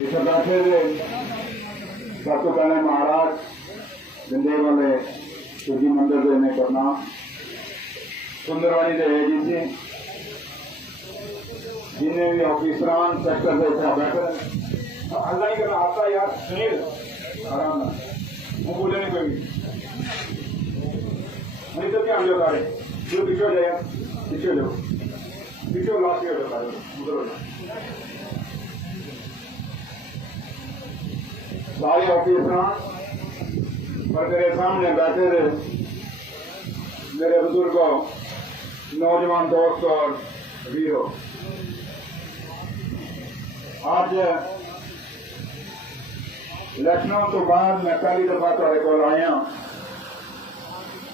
बैठे थे सब तो पहले महाराज जिंदे वाले सूजी मंदिर के ने करना सुंदरवानी के जी से जिन्हें भी ऑफिसरान सेक्टर से बैठे अल्लाह ही करना आता यार सुनील आराम ना वो बोले नहीं कोई भी नहीं तो क्या हम लोग आ रहे जो पीछे हो जाए पीछे लो पीछे लास्ट ईयर होता है उधर सारे ऑफिसरान और मेरे सामने बैठे थे मेरे बुजुर्ग नौजवान दोस्त और वीरो आज इलेक्शनों तो बाद मैं पहली दफा तुहाडे कोल आया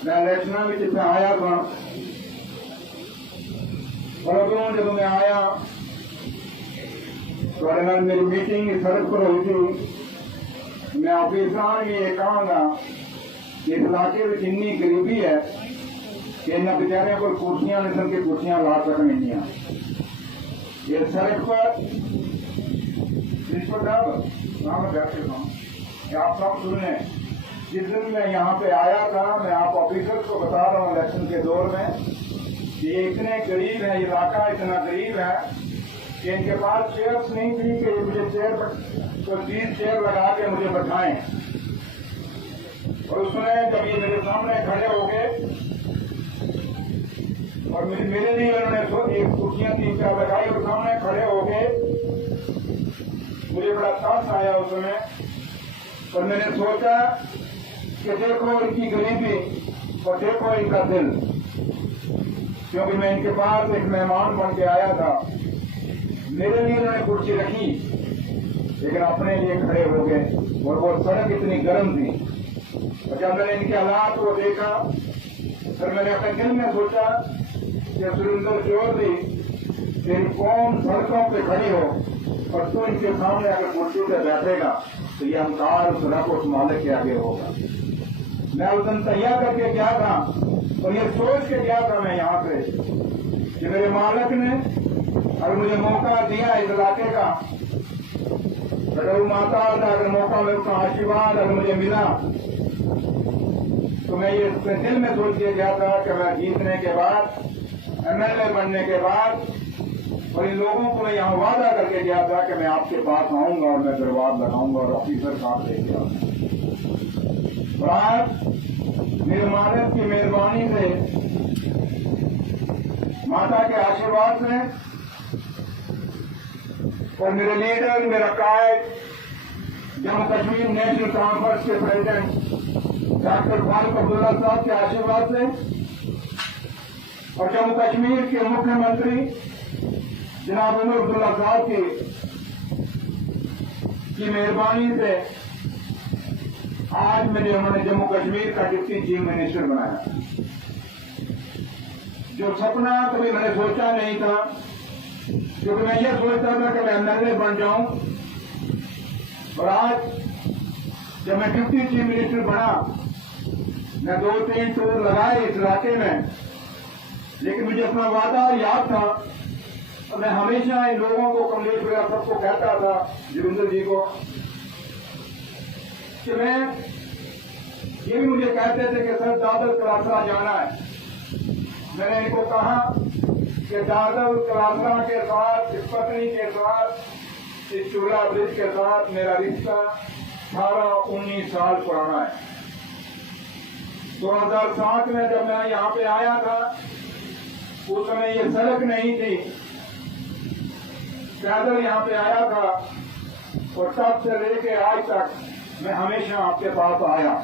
मैं इलेक्शनों में जिथे आया था और अगों जब मैं आया तुहाडे नाल मेरी मीटिंग सड़क पर हुई थी मैं ऑफिसरान भी ये कहूँगा कि इस इलाके में इन्नी गरीबी है कि इन्होंने बेचारे को कुर्सियां नस्ल की कुर्सियां ला सकन इंडिया ये सड़क पर प्रिंसिपल साहब मैं बैठे हूँ आप सब सुने जिस दिन मैं यहाँ पे आया था मैं आप ऑफिसर्स को बता रहा हूँ इलेक्शन के दौर में कि ये इतने गरीब है ये इलाका इतना गरीब है कि इनके पास चेयर्स नहीं थी कि मुझे चेयर तो 30 चेयर लगा के मुझे बैठाएं और उसमें जब ये मेरे सामने खड़े हो गए और मेरे लिए उन्होंने एक कुर्सियां 3-4 लगाई और सामने खड़े हो गए मुझे बड़ा तरस आया उस समय और मैंने सोचा कि देखो इनकी गरीबी और देखो इनका दिल क्योंकि मैं इनके पास एक मेहमान बन के आया था मेरे लिए उन्होंने कुर्सी रखी लेकिन अपने लिए खड़े हो गए और वो सड़क इतनी गर्म थी और जब मैंने इनके हालात को देखा फिर मैंने अपने दिल में सोचा कि सुरेंद्र चौधरी तेरी कौम सड़कों पे खड़ी हो और तू इनके सामने अगर कुर्सी पे बैठेगा तो ये अहंकार उस रब उस मालिक के आगे होगा मैं उस दिन तैयार करके गया था और ये सोच के गया था मैं यहाँ पे कि मेरे मालिक ने अगर मुझे मौका दिया इस इलाके का गौ माता का अगर मौका में उसका आशीर्वाद अगर मुझे मिला तो मैं ये दिल में सोच के गया था कि मैं जीतने के बाद MLA बनने के बाद और इन लोगों को मैं यहाँ वादा करके गया था कि मैं आपके पास आऊंगा और मैं दरबार लगाऊंगा और ऑफिसर साथ लेके आऊंगा और आज मेरे मालिक की मेहरबानी से माता के आशीर्वाद से और मेरे लीडर मेरा कायद जम्मू कश्मीर नेशनल कॉन्फ्रेंस के प्रेसिडेंट डॉक्टर फारूक अब्दुल्ला साहब के आशीर्वाद से और जम्मू कश्मीर के मुख्यमंत्री जनाब उमर अब्दुल्ला साहब की मेहरबानी से आज मैंने उन्होंने जम्मू कश्मीर का डिप्टी चीफ मिनिस्टर बनाया जो सपना कभी मैंने सोचा नहीं था क्योंकि मैं ये सोचता था कि मैं MLA बन जाऊं और आज जब मैं डिप्टी चीफ मिनिस्टर बना मैं 2-3 टूर लगाए इस इलाके में लेकिन मुझे अपना वादा याद था और मैं हमेशा इन लोगों को कमलेश वगैरह सबको कहता था जोगिंदर जी को कि मैं ये भी मुझे कहते थे कि सर दादर कलासरा जाना है मैंने इनको कहा कि दादर कलासरा के साथ इस पत्नी के साथ इस चूल्हा ब्रिज के साथ मेरा रिश्ता 18-19 साल पुराना है 2007 में जब मैं यहाँ पे आया था उस समय ये सड़क नहीं थी पैदल यहाँ पे आया था और तब से लेके आज तक मैं हमेशा आपके पास आया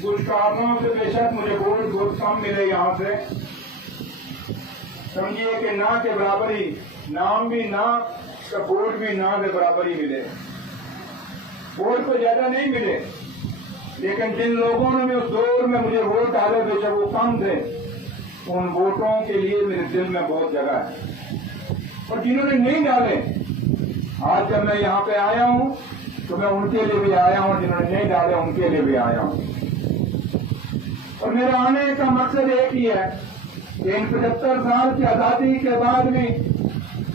कुछ कारणों से बेशक मुझे वोट बहुत कम मिले यहाँ से समझिए कि ना के बराबर ही नाम भी ना तो वोट भी ना के बराबर ही मिले वोट तो ज्यादा नहीं मिले लेकिन जिन लोगों ने उस दौर में मुझे वोट डाले बेशक वो कम थे उन वोटों के लिए मेरे दिल में बहुत जगह है और जिन्होंने नहीं डाले आज जब मैं यहाँ पे आया हूँ तो मैं उनके लिए भी आया हूँ जिन्होंने नहीं डाले उनके लिए भी आया हूँ और मेरा आने का मकसद एक ही है कि इन 75 साल की आजादी के बाद भी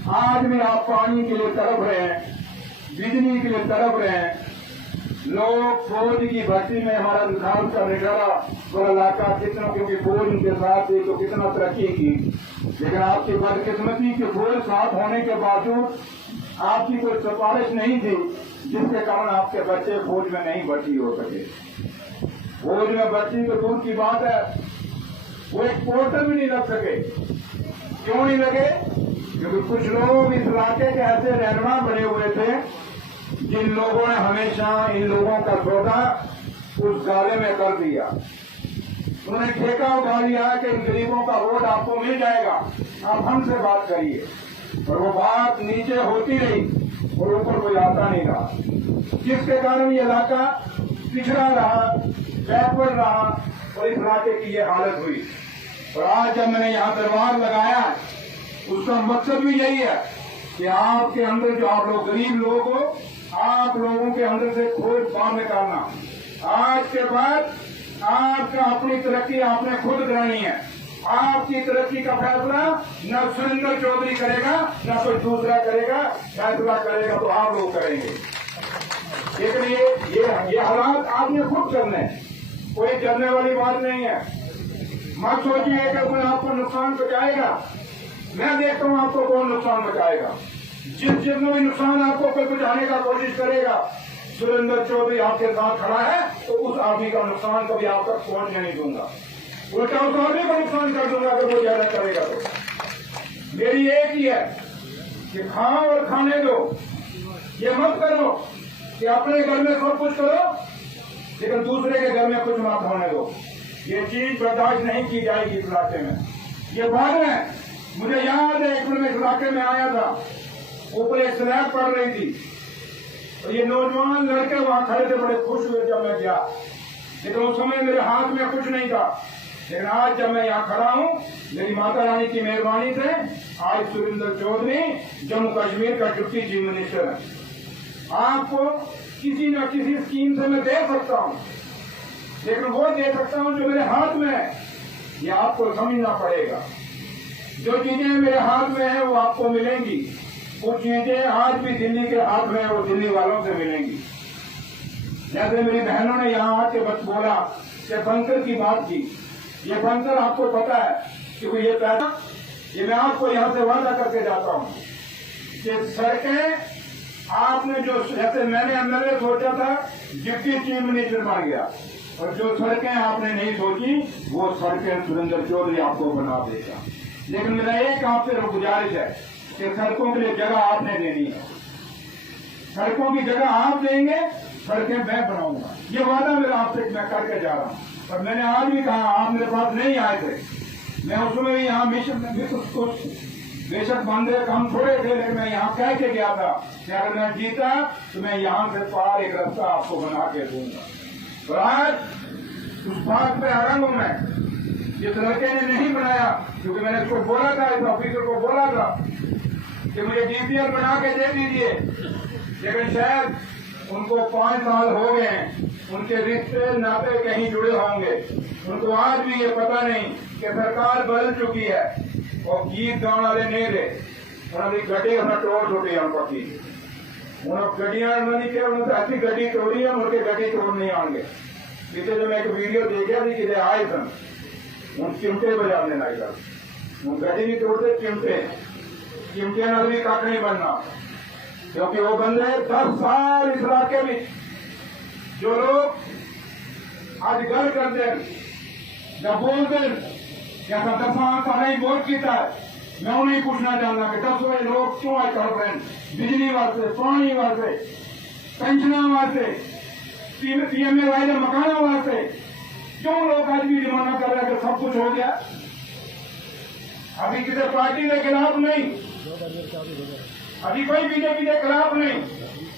आज भी आप पानी के लिए तड़प रहे हैं, बिजली के लिए तड़प रहे हैं। लोग फौज की भर्ती में हमारा विकास का निकाला और इलाका कितना, क्योंकि फौज उनके साथ थी तो कितना तरक्की की। लेकिन आपकी बदकिस्मती की फौज साथ होने के बावजूद आपकी कोई सिफारिश नहीं थी, जिसके कारण आपके बच्चे फौज में नहीं भर्ती हो सके। फौज में भर्ती तो दूर की बात है, वो एक पोर्टल भी नहीं लग सके। क्यों नहीं लगे? क्योंकि कुछ लोग इस इलाके के ऐसे रहनुमा बने हुए थे जिन लोगों ने हमेशा इन लोगों का सौदा उस गाले में कर दिया। उन्होंने ठेका उठा लिया कि इन गरीबों का वोट आपको मिल जाएगा, आप हमसे बात करिए। और वो बात नीचे होती रही और ऊपर कोई आता नहीं रहा, जिसके कारण ये इलाका पिछड़ा रहा, बैकवर्ड रहा और इस इलाके की ये हालत हुई। और आज जब मैंने यहाँ दरबार लगाया, उसका मकसद भी यही है कि आपके अंदर जो आप लोग गरीब लोग हो, आप लोगों के अंदर से खोज बाहर निकालना। आज के बाद आपका अपनी तरक्की आपने खुद करनी है। आपकी तरक्की का फैसला न सुरेंद्र चौधरी करेगा, न कोई दूसरा करेगा। फैसला करेगा तो आप लोग करेंगे। लेकिन ये हालात आपने खुद करने हैं, कोई करने वाली बात नहीं है। मत सोचिए कि कोई आपको नुकसान पहुंचाएगा। मैं देखता हूं आपको कौन नुकसान पहुंचाएगा। जिसमें भी नुकसान आपको कोई पहुंचाने का कोशिश करेगा, सुरेंद्र चौधरी आपके साथ खड़ा है तो उस आदमी का नुकसान कभी आप तक पहुंचने नहीं दूंगा। उल्टा उस आदमी को नुकसान कर दूंगा अगर वो ज्यादा करेगा तो। मेरी एक ही है कि खाओ और खाने दो। ये मत करो कि अपने घर में सब कुछ करो लेकिन दूसरे के घर में कुछ मत होने दो। ये चीज बर्दाश्त नहीं की जाएगी इस इलाके में। ये बात है, मुझे याद है एक मैं इस इलाके में आया था, ऊपर एक स्लैब पड़ रही थी और ये नौजवान लड़के वहां खड़े थे, बड़े खुश हुए जब मैं गया। लेकिन उस समय मेरे हाथ में कुछ नहीं था। लेकिन आज जब मैं यहाँ खड़ा हूँ, मेरी माता रानी की मेहरबानी से आज सुरेंद्र चौधरी जम्मू कश्मीर का डिप्टी चीफ मिनिस्टर है। आपको किसी न किसी स्कीम से मैं दे सकता हूँ, लेकिन वो दे सकता हूँ जो मेरे हाथ में है। ये आपको समझना पड़ेगा। जो चीजें मेरे हाथ में है वो आपको मिलेंगी। वो चीजें आज भी दिल्ली के हाथ में है, वो दिल्ली वालों से मिलेंगी। जैसे मेरी बहनों ने यहाँ आके बस बोला कि बंकर की बात की। ये बंकर आपको पता है क्योंकि ये पैसा, ये मैं आपको यहाँ से वादा करके जाता हूँ कि सड़कें आपने जो, जैसे मैंने एमएलए सोचा था डिप्टी चीफ मिनिस्टर बन गया, और जो सड़कें आपने नहीं सोची वो सड़कें सुरेंद्र चौधरी आपको बना देगा। लेकिन मेरा एक आपसे गुजारिश है कि सड़कों के लिए जगह आपने देनी है। सड़कों की जगह आप देंगे, सड़कें मैं बनाऊंगा। ये वादा मेरा आपसे मैं करके जा रहा हूँ। और मैंने आज भी कहा, आप मेरे पास नहीं आए थे, मैं उसमें भी यहाँ मिशन कुछ बेशक बंदे हम थोड़े थे, लेकिन मैं यहाँ कह के गया था कि अगर मैं जीता तो मैं यहाँ से पार एक रास्ता आपको बना के दूंगा। और आज उस बात पे आरंभ हूं मैं, जिस लड़के ने नहीं बनाया, क्योंकि मैंने उसको बोला था, इस ऑफिसर को बोला था कि मुझे डीपीएल बना के दे दीजिए, लेकिन शायद उनको 5 साल हो गए हैं, उनके रिश्ते नाते कहीं जुड़े होंगे। उनको आज भी ये पता नहीं कि सरकार बदल चुकी है और गीत गाने वाले नहीं रहे। उन्होंने गड्डी अपना तोड़ छोटी हम पकी, उन्होंने गड्डियां नहीं किया, उन्होंने अच्छी गड्डी तोड़ी है, उनके गड्डी तोड़ नहीं आएंगे। पीछे जो मैं एक वीडियो देखा थी कि आए सन उन चिमटे बजाने लगा, उन गड्डी नहीं तोड़ते, चिमटे ना भी काट नहीं बनना, क्योंकि वो बंदे 10 साल इस इलाके में जो लोग आज गल करते हैं जब बोलते जैसा 10 साल ही वोट किया है, मैं उन्हें पूछना चाहता कि 10 लोग क्यों आज कर रहे हैं, बिजली वास्ते, पानी वास्ते, पेंशन वास्ते, पीएमए वाले मकानों वास्ते, क्यों लोग आज भी डिमांड कर रहे हैं कि सब कुछ हो गया। अभी किसी पार्टी के खिलाफ नहीं, अभी कोई बीजेपी के खिलाफ नहीं,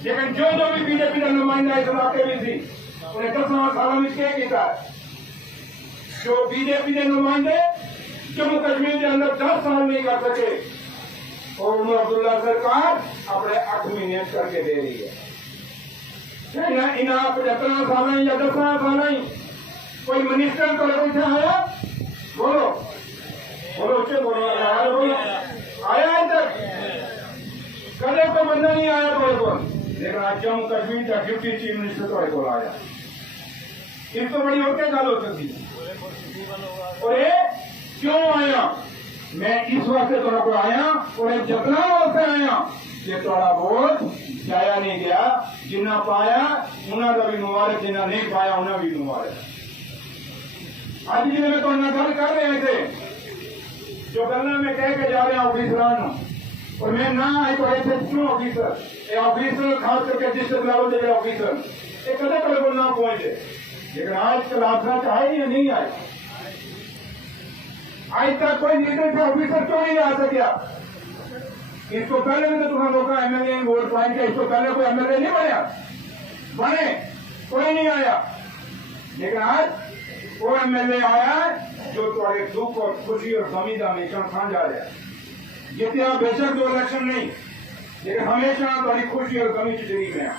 लेकिन जो भी बीजेपी का नुमाइंदा इस इलाके में थी उन्हें 10 सालों में क्या किया। जो बीजेपी के नुमाइंदे जम्मू कश्मीर के अंदर 10 साल नहीं कर सके, और उमर अब्दुल्ला सरकार अपने 8 महीने करके दे रही है। इन 75 साल या 10 साल कोई मिनिस्टर को बैठा आया, बोलो बोलो, उच्च बोलो, बोलो आया है तक कदे तो बंदा नहीं आया थोड़े को, लेकिन आज जम्मू कश्मीर का डिप्टी चीफ मिनिस्टर थोड़े को आया। इस तो बड़ी होते गल हो सकती है। और ये क्यों आया? मैं इस वास्ते थोड़ा को आया और एक जतना वास्ते आया कि थोड़ा वोट जाया नहीं गया। जिन्ना पाया उन्होंने का भी मुबारक, जिन्ना नहीं पाया उन्हें भी मुबारक। आज जी मैं तो गल कर रहे थे जो गलना में कह के जा रहे हैं ऑफिसर, और मैं ना आई तो ऐसे क्यों ऑफिसर खास करके डिस्ट्रिक्ट लेवल के ऑफिसर ये कदे कदे को ना पहुंचे, लेकिन आज कल आसरा चाहे या नहीं आए। आज तक कोई लीडर से ऑफिसर क्यों नहीं आ सकिया? इसको पहले भी तो तुम्हारे लोग एमएलए वोट पाएंगे, इसको पहले कोई एमएलए नहीं बने, कोई नहीं आया। लेकिन आज वो एमएलए आया जो तुम्हारे दुख और खुशी और गमी का हमेशा खान जा रहा है। जितने आप बेशक दो इलेक्शन नहीं, लेकिन हमेशा तुम्हारी खुशी और गमी की शरीक है।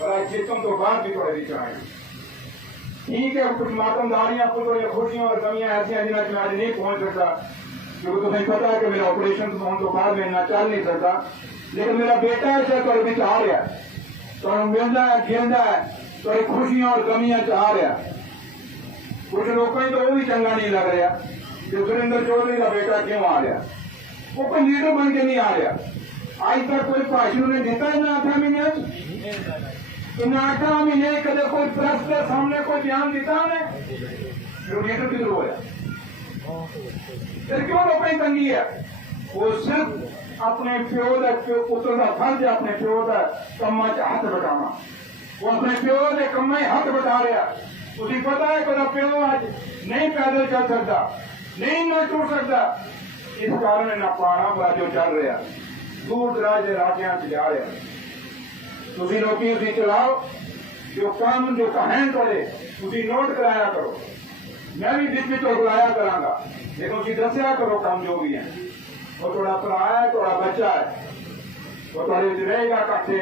और आज जीतम तो बाद भी थोड़े विचार आए। ठीक है, कुछ मातमदारियां, कुछ खुशियां और कमियां ऐसी हैं जिन्हें मैं आज नहीं पहुंच सकता, क्योंकि तुम्हें पता है कि मेरा ऑपरेशन तो बाद में ना चल नहीं सकता। लेकिन मेरा बेटा ऐसा थोड़े भी चाह रहा है, तो मिलना है, खेलना है, थोड़ी खुशियां और कमियां चाह रहा है। कुछ लोगों को वो भी चंगा नहीं लग रहा कि सुरेंद्र चौधरी का बेटा क्यों आ रहा, वो कोई लीडर बन के नहीं आ रहा। आज तक कोई भाषण ने देता है ना 8 महीने, इन 8 महीने कदे कोई प्रेस के सामने कोई बयान देता है, फिर लीडर किधर हो रहा? फिर क्यों लोगों की तंगी है? वो सिर्फ अपने प्यो का पुत्र का फर्ज है अपने प्यो का कम्मा च हाथ बटाना। वो अपने प्यो के कम्मा हाथ बटा रहा। उसे पता है कि प्यो आज नहीं पैदल चल सकता, नहीं न टूट सकता। इस कारण ना पहाड़ा पर जो चल रहा, दूर दराज के राज्यों से जा रहा। तुम लोग उसी चलाओ, जो काम जो कहें करे उसी नोट कराया करो। मैं भी बीच बीच बुलाया करांगा, लेकिन उसी दसिया करो काम जो भी है। वो थोड़ा भरा है, थोड़ा बच्चा है, वो थोड़े रहेगा कट्ठे,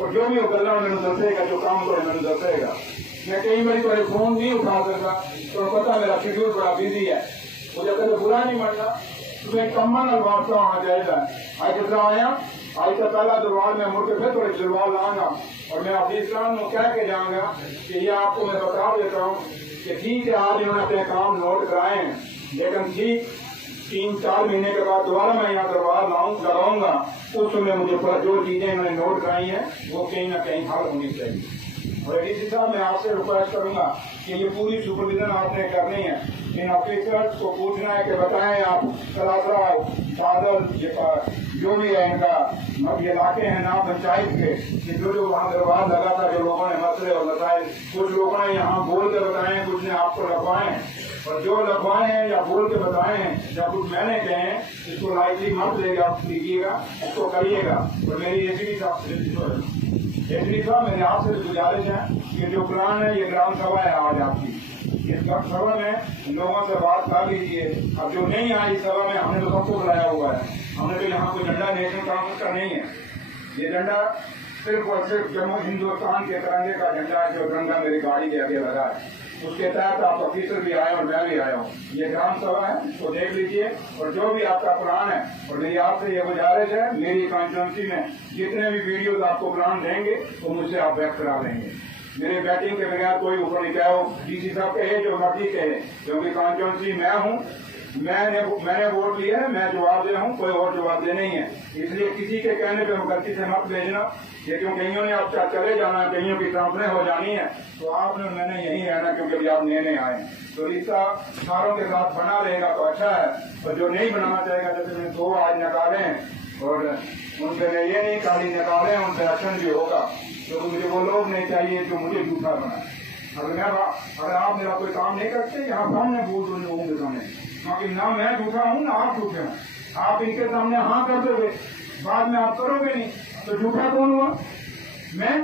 और जो भी वो गल्ला मैंने दसेगा, जो काम करे मैंने दसेगा। मैं कई बार तुम्हारे फोन नहीं उठा सकता, तो पता मेरा शेड्यूल बड़ा बिजी है। मुझे कभी बुरा नहीं मानना, तुम्हें कम्मा न वास्ता होना चाहिए। आज जितना आया, आज का पहला दरबार में मुड़ के फिर थोड़े दरबार लाऊंगा, और मैं ऑफिसरान को कह के जाऊंगा कि ये आपको मैं बता देता हूँ कि ठीक है आज इन्होंने अपने काम नोट कराए हैं, लेकिन ठीक 3-4 महीने के बाद दोबारा मैं यहाँ दरबार लगाऊंगा। उस समय मुझे जो चीजें इन्होंने नोट कराई हैं वो कहीं ना कहीं हल होनी चाहिए। और एडीसी साहब मैं आपसे रिक्वेस्ट करूंगा कि ये पूरी सुपरविजन आपने करनी है। इन ऑफिसर्स को पूछना है कि बताएं आप कलासरा बादल जो भी है इनका ये इलाके हैं ना पंचायत के, कि जो वहाँ दरबार लगा था, जो लोगों ने मसले और बताए, कुछ लोगों ने यहाँ बोल के बताए, कुछ ने आपको लगवाए, और जो लगवाए हैं या बोल के बताए हैं या कुछ मैंने कहे हैं, इसको लाइटली मत लीजिएगा, इसको करिएगा। और मेरी एसडी साहब मेरे आपसे गुजारिश है कि जो प्लान है ये ग्राम सभा है आज आपकी, इस सभा में लोगों से बात कर लीजिए। अब जो नहीं आई सभा में, हमने तो सबको बुलाया हुआ है, हमने तो यहाँ कोई झंडा नेशनल कांग्रेस का नहीं है। ये झंडा सिर्फ और सिर्फ जम्मू हिंदुस्तान के तिरंगे का झंडा है, जो तिरंगा मेरी गाड़ी के आगे लगा है। उसके तहत आप ऑफिसर भी आए और मैं भी आया हूँ। ये ग्राम सभा है, इसको देख लीजिए, और जो भी आपका प्लान है, और मेरी आपसे ये गुजारिश है, मेरी कॉन्स्टिट्यूंसी में जितने भी वीडियोज आपको प्लान देंगे वो मुझसे आप व्यक्त करा लेंगे। मेरे बैटिंग के बगैर कोई ऊपर नहीं, चाहे वो डीसी साहब कहे जो मर्जी कहे, क्योंकि कॉन्स्टिट्यूंसी मैं हूँ, मैंने वोट लिया है, मैं जवाब दे रहा हूँ, कोई और जवाब दे नहीं है। इसलिए किसी के कहने पे गलती से मत भेजना, ये क्यों कईयों ने आप चले जाना, कईयों की ट्रांसफर हो जानी है, तो आपने मैंने यही रहना, क्योंकि अभी आप नए आए। तो रिश्ता सारों के साथ बना रहेगा तो अच्छा है, और जो नहीं बनाना चाहेगा, जैसे मैंने 2 आज निकाले हैं और उनसे ये नहीं खाली निकाले, उनसे एक्शन भी होगा। तो मुझे वो लोग नहीं चाहिए जो मुझे झूठा बनाए। अगर आप मेरा कोई काम नहीं करते, यहाँ सामने बोल दो लोगों के सामने, क्योंकि ना मैं झूठा हूँ ना आप झूठे हैं। आप इनके सामने हाँ कर दोगे, बाद में आप करोगे नहीं, तो झूठा कौन हुआ? मैं?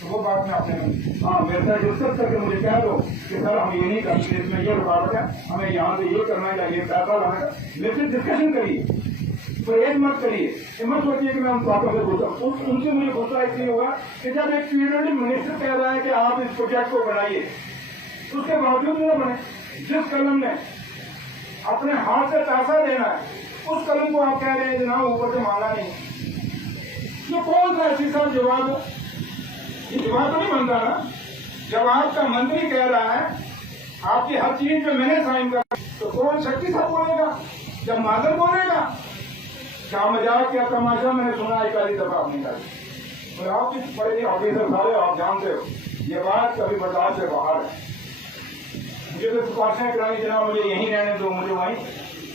तो वो बात में आपने हाँ मेरे साथ डिस्कस करके मुझे कह दो कि सर हम ये नहीं करते, इसमें ये रुकावट है, हमें यहाँ से ये करना चाहिए, पैसा लाना है। मेरे से डिस्कशन करिए, परहेज मत करिए। मत सोचिए कि मैं उन बातों से गुस्सा, उनसे मुझे गुस्सा इसलिए होगा कि जब एक पीडब्ल्यूडी मिनिस्टर कह रहा है कि आप इस प्रोजेक्ट को बनाइए, उसके बावजूद न बने। जिस कलम ने अपने हाथ से पैसा देना है, उस कलम को आप कह रहे हैं ना ऊपर से मांगा नहीं। ये कौन सा एसपी साहब जवाब है? ये जवाब तो नहीं बनता ना। जब आपका मंत्री कह रहा है आपकी हर चीज पे मैंने साइन कर, तो कौन शक्ति साहब बोलेगा? जब मादर बोलेगा? क्या मजाक क्या तमाशा मैंने सुना है पहली दफा अपनी गाड़ी। और आप भी बड़े ऑफिसर सारे आप जानते हो ये बात कभी बर्दाश्त से बाहर है। मुझे तो सिफारिशें करानी जनाब, मुझे यहीं रहने दो, मुझे वहीं।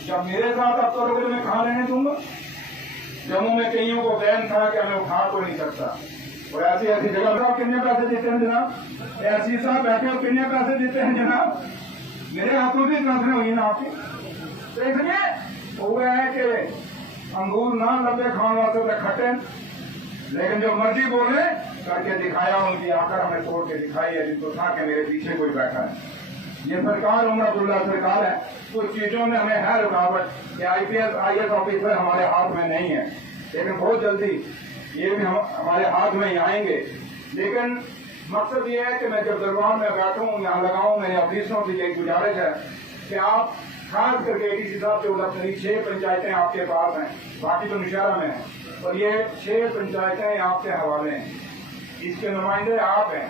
जब मेरे साथ आप करोगे तो मैं कहाँ रहने दूंगा? जम्मू में कईयों को बैन था कि हमें उठा तो नहीं सकता, और ऐसी ऐसी जगह पर आप कितने पैसे देते हैं जनाब? ऐसी साहब बैठे हो कितने पैसे देते हैं जनाब? मेरे हाथों से ट्रांसफर हुई ना आपकी। तो इसलिए वो है कि अंगूर ना लंबे खाने वाले तो खट्टे, लेकिन जो मर्जी बोले करके दिखाया, उनकी आकर हमें तोड़ के दिखाई है, जिनको था कि मेरे पीछे कोई बैठा है। ये सरकार उमर अब्दुल्ला सरकार है। कुछ चीजों में हमें है रुकावट, आईपीएस IAS ऑफिसर हमारे हाथ में नहीं है, लेकिन बहुत जल्दी ये भी हमारे हाथ में ही आएंगे। लेकिन मकसद ये है कि मैं जब दरबार में बैठूं यहाँ लगाऊं, मेरे ऑफिसरों से यही गुजारिश है कि आप खास करके ADC साहब जो 6 पंचायतें आपके पास हैं, बाकी तो निशारा में है, और ये 6 पंचायतें आपके हवाले हैं, इसके नुमाइंदे आप हैं।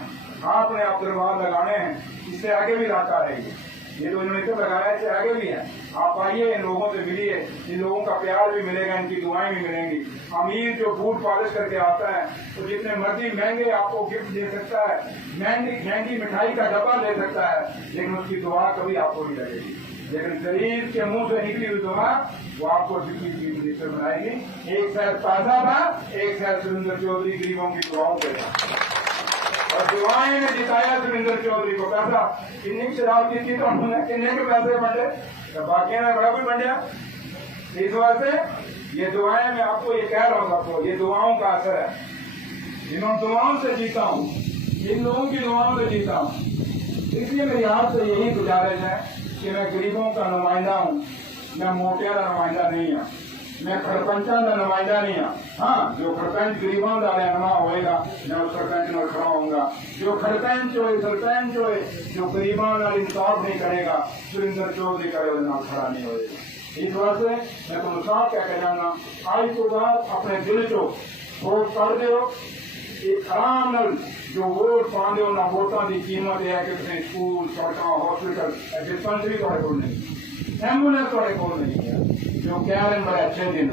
आपने आप दरबार लगाने हैं, इससे आगे भी लाता रहेगी। ये जो इन्होंने तो लगाया इससे आगे भी है। आप आइए, इन लोगों से मिलिए, इन लोगों का प्यार भी मिलेगा, इनकी दुआएं भी मिलेंगी। अमीर जो बूट पॉलिश करके आता है तो जितने मर्जी महंगे आपको गिफ्ट दे सकता है, महंगी मिठाई का डब्बा ले सकता है, लेकिन उसकी दुआ कभी आपको नहीं लगेगी। लेकिन गरीब के मुंह से निकली हुई दुआ वो आपको जितनी चीज मिनिस्टर बनाएगी। एक शायद ताजा था, एक शायद सुरेंद्र चौधरी गरीबों की दुआओं पे था, और दुआएं ने जिताया सुरेंद्र चौधरी को। पैसा कितनी शराब की थी तो उन्होंने कितने के पैसे बंटे, तो बाकी ने बड़ा कुछ बंटा। इस वास्ते ये दुआएं, मैं आपको ये कह रहा हूँ सबको, ये दुआओं का असर है। जिन दुआओं से जीता हूँ, इन लोगों की दुआओं से जीता हूँ। इसलिए मेरी आपसे यही गुजारिश है कि मैं गरीबों का नुमाइंदा हूँ, मैं मोटिया का नुमाइंदा नहीं हूँ, मैं खरपंचा का नुमाइंदा नहीं हूँ। हाँ, जो खरपंच गरीबों का रहनुमा होएगा, मैं उस सरपंच में खड़ा होऊंगा। जो खरपंच होए, सरपंच होए, जो गरीबों का इंसाफ नहीं करेगा, सुरेंद्र चौधरी करे नाम खड़ा नहीं होएगा। इस वास्ते मैं तुम साफ कह के जाना, आज तो बाद अपने दिल चो वोट कर दो, एक आराम नल जो वोट पाते हो ना, वोटा की कीमत है कि स्कूल, सड़क, हॉस्पिटल, डिस्पेंसरी थोड़े को नहीं, एम्बुलेंस थोड़े को नहीं है। जो कह रहे हैं बड़े अच्छे दिन,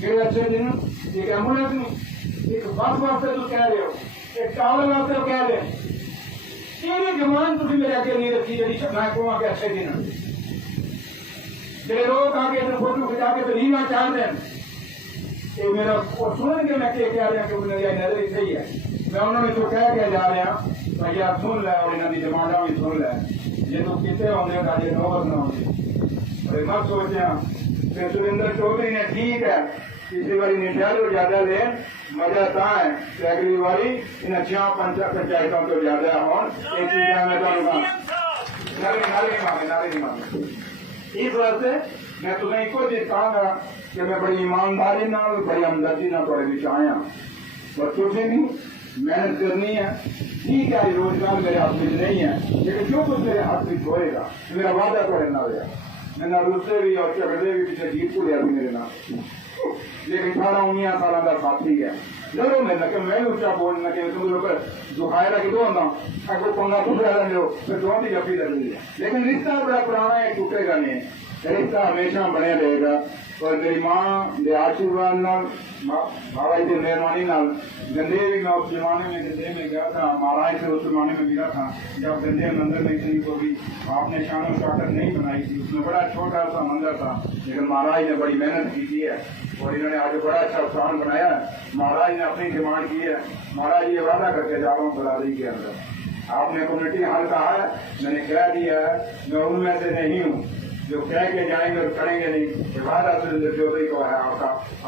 केड़े अच्छे दिन, एक एम्बुलेंस नहीं, एक बस वास्ते तुम कह रहे हो, एक टावर वास्ते तो कह रहे हैं। तेरी जमान तुम मेरे अगे नहीं रखी जी, मैं कहूँ के अच्छे दिन मेरे लोग आगे तो फोटो खिंचा के तो नहीं ना चाहते हैं। ये मेरा और सुनेंगे मैं क्या कह रहा कि मेरी नजर सही है, मैं उन्होंने जो कह के जा रहा भैया सुन लै, और इन्होंने डिमांडा भी सुन लै। ये तो कितने होंगे ताजे नौबत ना होंगे। मत सोचा कि सुरेंद्र चौधरी ने ठीक है पिछली बारी निशाल ज्यादा ले, मजा ता है कि अगली बारी इन 6 पंचायतों को ज्यादा हो। नारे नहीं मांगे। इस वास्ते मैं तुम्हें एको चीज कहूंगा कि मैं बड़ी ईमानदारी ना, बड़ी हमदर्दी ना थोड़े विच आया, पर तुझे भी मेहनत करनी है। ठीक है, रोजगार मेरे हाथ में नहीं है, लेकिन जो कुछ मेरे हाथ में होएगा मेरा वादा थोड़े ना होगा। मैं ना रुस्से भी और झगड़े भी पीछे जीत को लिया मेरे नाम, लेकिन 18-19 साल का साथी है। जरूर मैं लगे मैं उच्चा बोलना कि तुम लोग दुखाएगा कि दो अगर पंगा टूट रहा लो फिर दो की जफी लग रही है, लेकिन रिश्ता बड़ा पुराना है, टूटेगा नहीं, रिश्ता हमेशा बने रहेगा। और मेरी माँ के आशीर्वाद नाल, बाबा जी की मेहरबानी नाल गंदे भी मैं उस जमाने में गंदे में गया था, महाराज से उस जमाने में गिरा था जब गंदे मंदिर में इतनी को भी आपने शानो शाकर नहीं बनाई थी। उसमें बड़ा छोटा सा मंदिर था, लेकिन महाराज ने बड़ी मेहनत की है और इन्होंने आज बड़ा अच्छा स्थान बनाया है। महाराज ने अपनी डिमांड की है, महाराज ये वादा करके जा रहा हूँ बरादरी के अंदर आपने कम्युनिटी हाल कहा है, मैंने कह दिया है, मैं उनमें से नहीं हूँ जो कह के जाएंगे और करेंगे नहीं। वादा सुरेंद्र चौधरी को है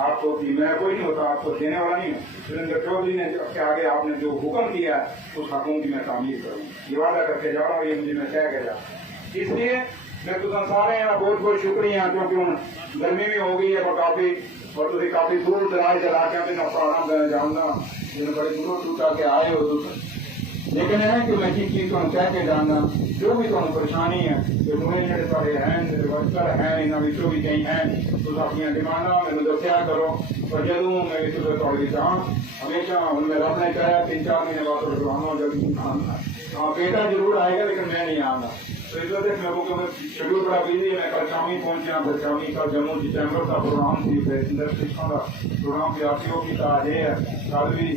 आपको कि मैं कोई नहीं होता, आपको देने वाला नहीं हूँ। सुरेंद्र चौधरी ने के आगे आपने जो हुक्म किया उस हुक्म की मैं तामीर करूँ, ये वादा करके जा रहा हूँ, ये मुझे मैं कह के जा। इसलिए मैं तो सारे बहुत बहुत शुक्रिया, क्योंकि हूँ गर्मी भी हो गई है काफी, और तुम काफी दूर दराज इलाके में पहाड़ा जाऊंगा, जिन्हें बड़े दूर टूटा के आए हो लेकिन है कि मैं चीज तुम कह के जाना जो भी तुम परेशानी है कि मुझे जो सारे हैं वर्कर हैं इन्होंने विचों भी कई हैं तो अपन डिमांडा मैंने दसिया करो पर जो मैं थोड़ी चाह हमेशा हूँ मैं रब ने कहा 3-4 महीने बाद प्रोग्राम जब बेटा जरूर आएगा लेकिन मैं नहीं आऊँगा तो इस वजह से मेरे को शेड्यूल बड़ा बिजी है मैं कल शामी पहुंचा फिर शामी कल जम्मू चैम्बर का प्रोग्राम थी इंडस्ट्री का प्रोग्राम पीआरटीओ की आज ये है कल भी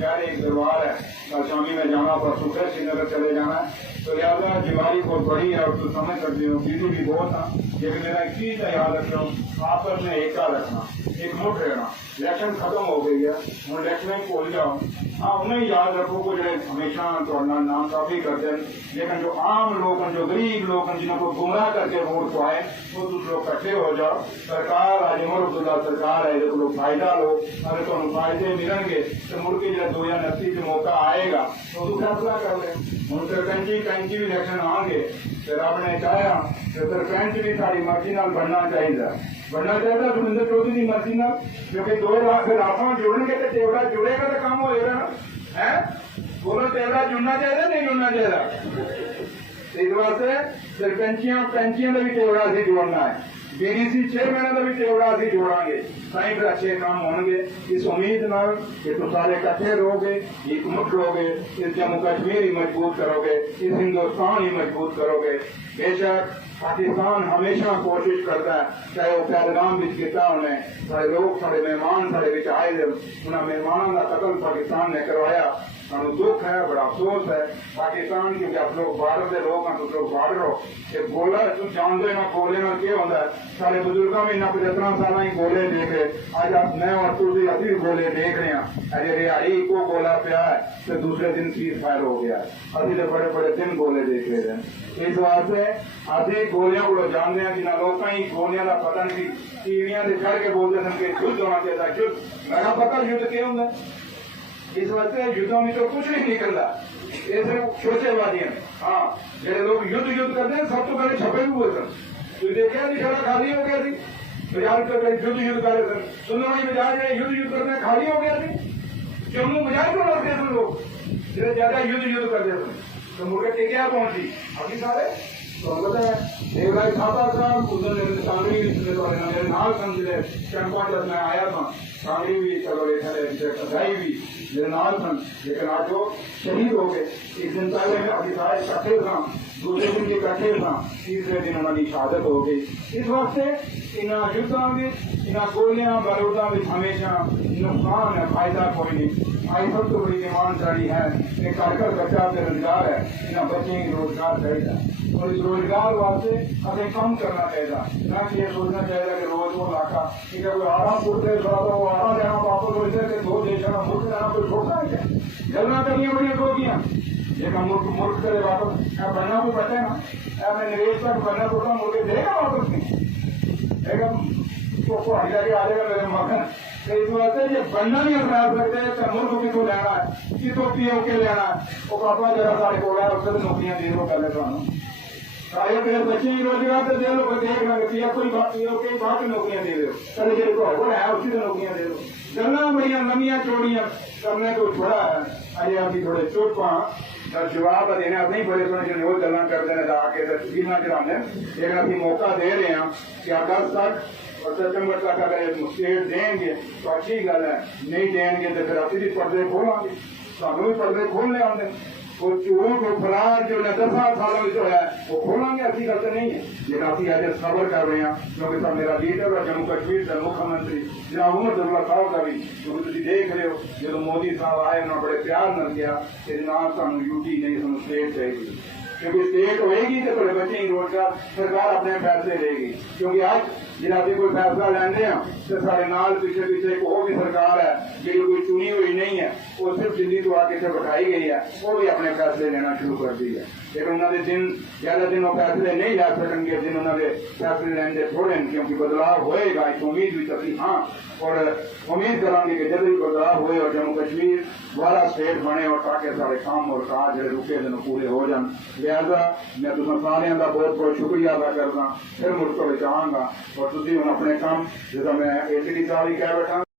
कल एक दरबार है कल शामी में जाना परसों फिर श्रीनगर चले जाना है तो लिहाजा जिम्मेदारी बहुत बड़ी है और तो समझ सकते हो बिजी भी बहुत है लेकिन मेरा एक चीज है याद रखना आपस में एकता रखना एक मुठ रहना इलेक्शन खत्म हो गई है हम इलेक्शन भूल जाओ हाँ उन्हें याद रखो को जो हमेशा थोड़ा नाम काफी करते हैं लेकिन जो आम लोग जो गरीब लोग जिन्होंने गुमराह करके वोट पाए वो तुम लोग इकट्ठे हो जाओ सरकार आज उमर अब्दुल्ला सरकार है जो लोग फायदा लो अगर तुम फायदे मिलेंगे तो मुड़ के जो 2029 से मौका आएगा तो तू फैसला कर ले हूँ सरपंच भी इलेक्शन आएंगे फिर आपने चाहा तो सरपंच भी सारी मर्जी नाल बनना चाहिए सुरेंद्र चौधरी की मर्जी नाल क्योंकि 2 लाख फिर आप जुड़ेंगे तो टेवड़ा जुड़ेगा तो काम होएगा ना है बोलो टेवड़ा जुड़ना चाहिए नहीं जुड़ना चाहिए इस वास्ते सरपंचियां पेंचियां का भी टेवड़ा अभी जोड़ना है बीडीसी चेयरमैन का भी टेवड़ा अभी जोड़ांगे ताई फिर अच्छे काम होंगे इस उम्मीद नाल कि तुम सारे इकट्ठे रहोगे एक मुठ रहोगे इस जम्मू कश्मीर ही मजबूत करोगे इस हिंदुस्तान ही मजबूत करोगे बेशक पाकिस्तान हमेशा कोशिश करता है चाहे वो पहलगाम भी किया उन्हें सारे लोग सारे मेहमान सारे बिच आए उन्हें मेहमानों का कत्ल पाकिस्तान ने करवाया ਸਾਨੂੰ दुख है बड़ा अफसोस है पाकिस्तान क्योंकि आप लोग बाहर के लोग हैं तुम लोग बाहर हो कि गोला तुम जानते ना गोले ना क्या होता है सारे बुजुर्गों में इन्ना 75 साल ही गोले देखे आज आप मैं और तुझे अभी गोले देख रहे हैं अरे रिहाई को गोला पिया है तो दूसरे दिन सीज फायर हो गया अभी तो बड़े बड़े दिन गोले देख रहे हैं इस वास्ते अभी गोलियां को जानते हैं जिन्हें लोग ही गोलियां का पता नहीं टीवियां से चढ़ के बोलते थे कि युद्ध होना चाहिए युद्ध मैं पता युद्ध क्या होंगे इस वास्ते युद्धों में तो कुछ नहीं निकलता ये सिर्फ सोचेबाजी है हाँ जो लोग युद्ध करते हैं सब तो पहले छपे भी हुए सन तो देखा नहीं सारा खाली हो गया थी बाजार युद्ध कर रहे थे सुनवाई बाजार युद्ध करने खाली हो गया थी जम्मू बाजार क्यों लड़ते थे लोग जो ज्यादा युद्ध करते थे तो मुझे टिकिया पहुंची अभी सारे तो पता है देवराज थापा साहब उधर सांगरी मेरे नाल समझे कैंपा जब मैं आया था सांगरी भी चलो सगाई भी मेरे नाल सन लेकिन आज वो शहीद हो गए एक दिन पहले में अभी सारे इकट्ठे था दूसरे दिन इकट्ठे था तीसरे दिन उन्होंने शहादत हो गई इस वास्ते इन युद्धों में इन गोलियां बारूदों में हमेशा नुकसान है फायदा कोई नहीं आई सब तो बड़ी ईमानदारी है एक घर बच्चा बेरोजगार है इन बच्चे की रोजगार चाहिए और इस रोजगार वास्ते हमें कम करना चाहिए ना कि ये सोचना चाहिए कि रोज वो लाका ठीक है कोई आराम पूछते वो आराम जाना वापस हो जाए 2 देश का मुल्क जाना कोई छोड़ना है जलना करिए बड़ी रोगियां एक मुल्क करे वापस बनना भी पड़ता है ना अपने निवेश तक बनना पड़ता मुल्क देगा वापस नहीं तो जाके आ जाएगा मेरे मगन तो इस वास्ते ये बनना नहीं अपना सकते तो मुल्क कितों लेना है कितों पीओ के लेना है वो पापा जरा सारे को है उससे नौकरियां दे दो पहले तो सारे मेरे बच्चे ही रोजगार तो दे लो देख लगे या कोई बात नौकरियां दे दो पहले जो को है उसी को नौकरियां दे दो गल्ला बड़िया लंबिया चौड़िया करने को छोड़ा है अरे अभी थोड़े चुप हाँ जवाब देने नहीं बड़े सोने जो गल्ला करते हैं आके तस्वीर चलाने लेकिन अभी मौका दे रहे हैं कि अगस्त तक और सितंबर तक अगर स्टेट देंगे तो अच्छी गल है नहीं देंगे तो फिर अभी भी पर्दे खोलेंगे सानू भी पर्दे खोलने आते वो चोरों को फरार जो 10 सालों में जो है वो खोलेंगे अच्छी गल तो नहीं है लेकिन अभी आज सबर कर रहे हैं क्योंकि सब मेरा लीडर और जम्मू कश्मीर का मुख्यमंत्री जनाब उमर अब्दुल्ला साहब का भी क्योंकि तुम देख रहे हो जो मोदी साहब आए उन्होंने बड़े प्यार न किया कि जनाब सानू यूटी नहीं सानू स्टेट चाहिए क्योंकि स्टेट होएगी तो बड़े बच्चे रोजगार सरकार अपने फैसले लेगी क्योंकि आज जिन्हें अभी कोई फैसला लेंगे हैं तो सारे नाल पीछे पीछे एक और भी सरकार है जी कोई चुनी हुई नहीं है वो सिर्फ दिल्ली तो आके से बैठाई गई है वो भी अपने फैसले लेना शुरू कर दी है लेकिन उन्होंने दिन ज्यादा दिन वो फैसले नहीं ला सकेंगे दिन उन्होंने फैसले लेने थोड़े क्योंकि बदलाव होएगा इस उम्मीद भी तभी हाँ और उम्मीद करेंगे कि जल्द ही बदलाव हुए और जम्मू कश्मीर दोबारा स्टेट बने और ताकि सारे काम और काज जो रुके दिन पूरे हो जान लिहाजा मैं तुम सारे का बहुत बहुत शुक्रिया अदा करना फिर मुझको चाहूंगा और तुम हम अपने काम जो मैं एसीडी साल ही कह बैठा